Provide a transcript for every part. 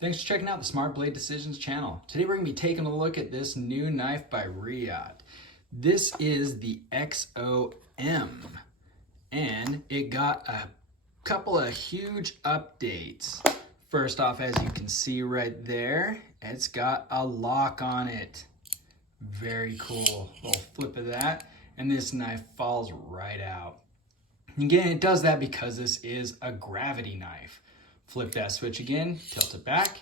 Thanks for checking out the Smart Blade Decisions channel. Today we're going to be taking a look at this new knife by Reate. This is the EXO-M, and it got a couple of huge updates. First off, as you can see right there, it's got a lock on it. Very cool. Little flip of that, and this knife falls right out. Again, it does that because this is a gravity knife. Flip that switch again, tilt it back,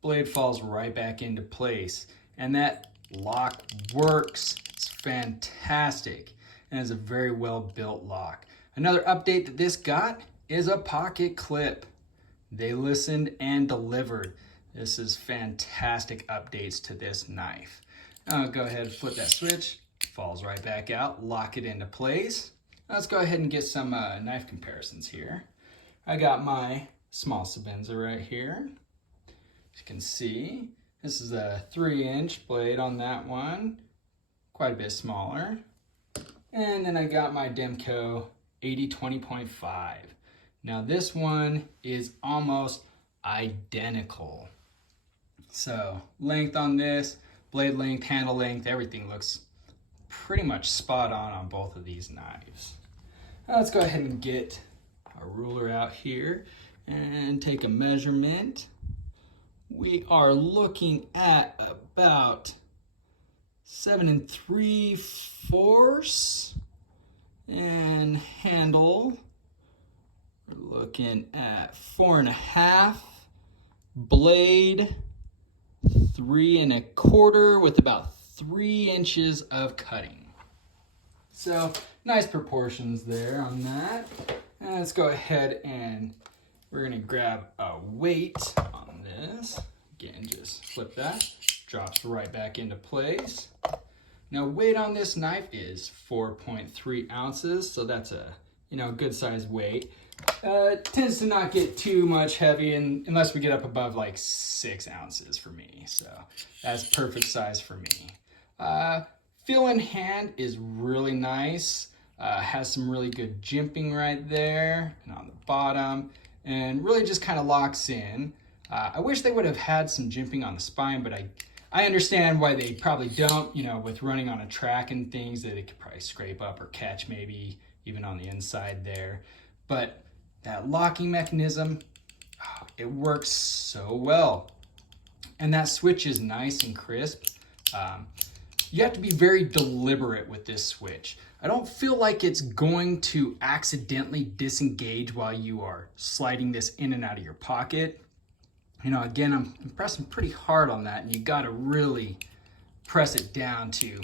blade falls right back into place. And that lock works. It's fantastic. And it's a very well built lock. Another update that this got is a pocket clip. They listened and delivered. This is fantastic updates to this knife. Now go ahead and flip that switch, falls right back out, lock it into place. Let's go ahead and get some knife comparisons here. I got my small Sabenza right here. As you can see, this is a 3-inch blade on that one, quite a bit smaller. And then I got my Demco 80-20.5. Now this one is almost identical. So length on this, blade length, handle length, everything looks pretty much spot on both of these knives. Now let's go ahead and get our ruler out here and take a measurement. We are looking at about 7 3/4, and handle, we're looking at 4 1/2, blade 3 1/4 with about 3 inches of cutting. So nice proportions there on that. And let's go ahead and we're gonna grab a weight on this. Again, just flip that, drops right back into place. Now weight on this knife is 4.3 ounces, so that's a good size weight. It tends to not get too much heavy unless we get up above like 6 ounces for me. So that's perfect size for me. Feel in hand is really nice. Has some really good jimping right there and on the bottom, and really just kind of locks in. I wish they would have had some jimping on the spine, but I understand why they probably don't, with running on a track and things that it could probably scrape up or catch maybe even on the inside there. But that locking mechanism, it works so well. And that switch is nice and crisp. You have to be very deliberate with this switch. I don't feel like it's going to accidentally disengage while you are sliding this in and out of your pocket. Again, I'm pressing pretty hard on that, and you gotta really press it down to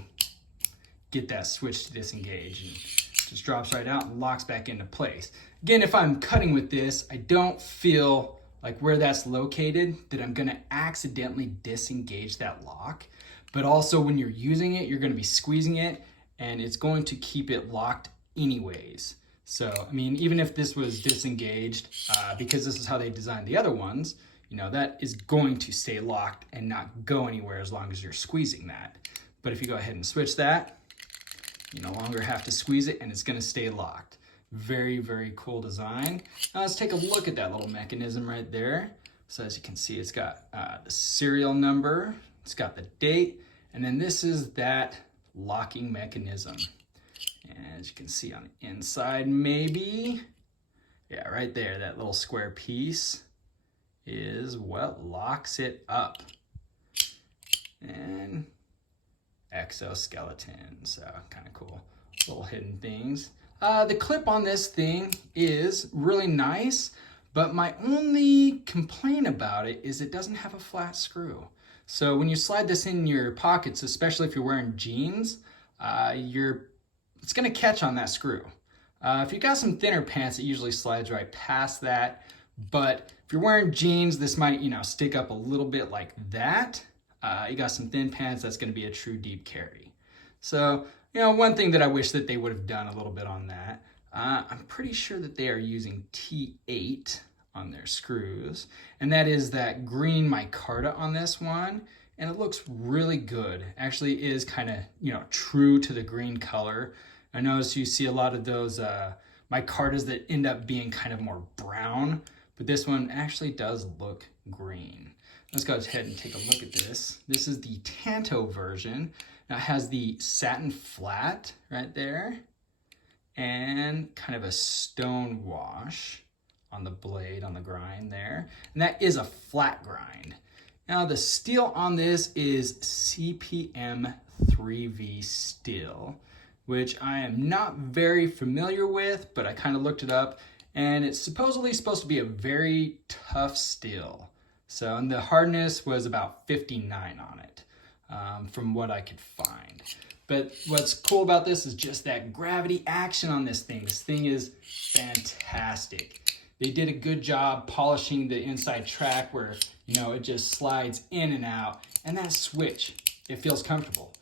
get that switch to disengage. And it just drops right out and locks back into place. Again, if I'm cutting with this, I don't feel like where that's located that I'm gonna accidentally disengage that lock. But also when you're using it, you're gonna be squeezing it, and it's going to keep it locked anyways. So, even if this was disengaged, because this is how they designed the other ones, that is going to stay locked and not go anywhere as long as you're squeezing that. But if you go ahead and switch that, you no longer have to squeeze it, and it's gonna stay locked. Very, very cool design. Now let's take a look at that little mechanism right there. So as you can see, it's got the serial number, it's got the date, and then this is that locking mechanism. And as you can see on the inside, maybe, yeah, right there, that little square piece is what locks it up. And exoskeleton, so kind of cool little hidden things. The clip on this thing is really nice, but my only complaint about it is it doesn't have a flat screw. So when you slide this in your pockets, especially if you're wearing jeans, it's gonna catch on that screw. If you got some thinner pants, it usually slides right past that. But if you're wearing jeans, this might, stick up a little bit like that. You got some thin pants, that's gonna be a true deep carry. So, one thing that I wish that they would have done a little bit on that, I'm pretty sure that they are using T8 on their screws, and that is that green micarta on this one, and it looks really good. Actually is kind of, true to the green color. I notice you see a lot of those micartas that end up being kind of more brown, but this one actually does look green. Let's go ahead and take a look at this. This is the Tanto version. Now it has the satin flat right there and kind of a stone wash on the blade, on the grind there. And that is a flat grind. Now the steel on this is CPM 3V steel, which I am not very familiar with, but I kind of looked it up, and it's supposedly supposed to be a very tough steel. So, and the hardness was about 59 on it, from what I could find. But what's cool about this is just that gravity action on this thing. This thing is fantastic. They did a good job polishing the inside track where, you know, it just slides in and out. And that switch, it feels comfortable.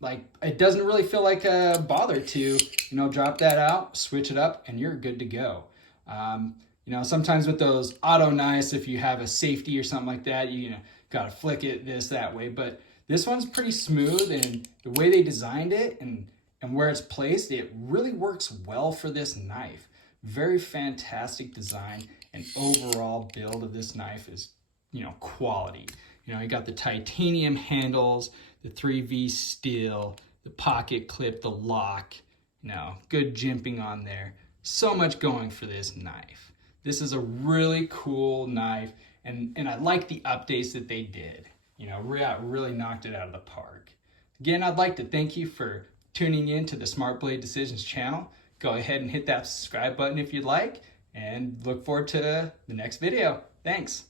Like, it doesn't really feel like a bother to, you know, drop that out, switch it up, and you're good to go. You know, sometimes with those auto knives, if you have a safety or something like that, you know, gotta flick it this, that way. But this one's pretty smooth, and the way they designed it and where it's placed, it really works well for this knife. Very fantastic design, and overall build of this knife is, you know, quality. You know, you got the titanium handles, the 3V steel, the pocket clip, the lock, you know, good jimping on there. So much going for this knife. This is a really cool knife, and I like the updates that they did. You know, Reate really knocked it out of the park. Again, I'd like to thank you for tuning in to the Smart Blade Decisions channel. Go ahead and hit that subscribe button if you'd like, and look forward to the next video. Thanks.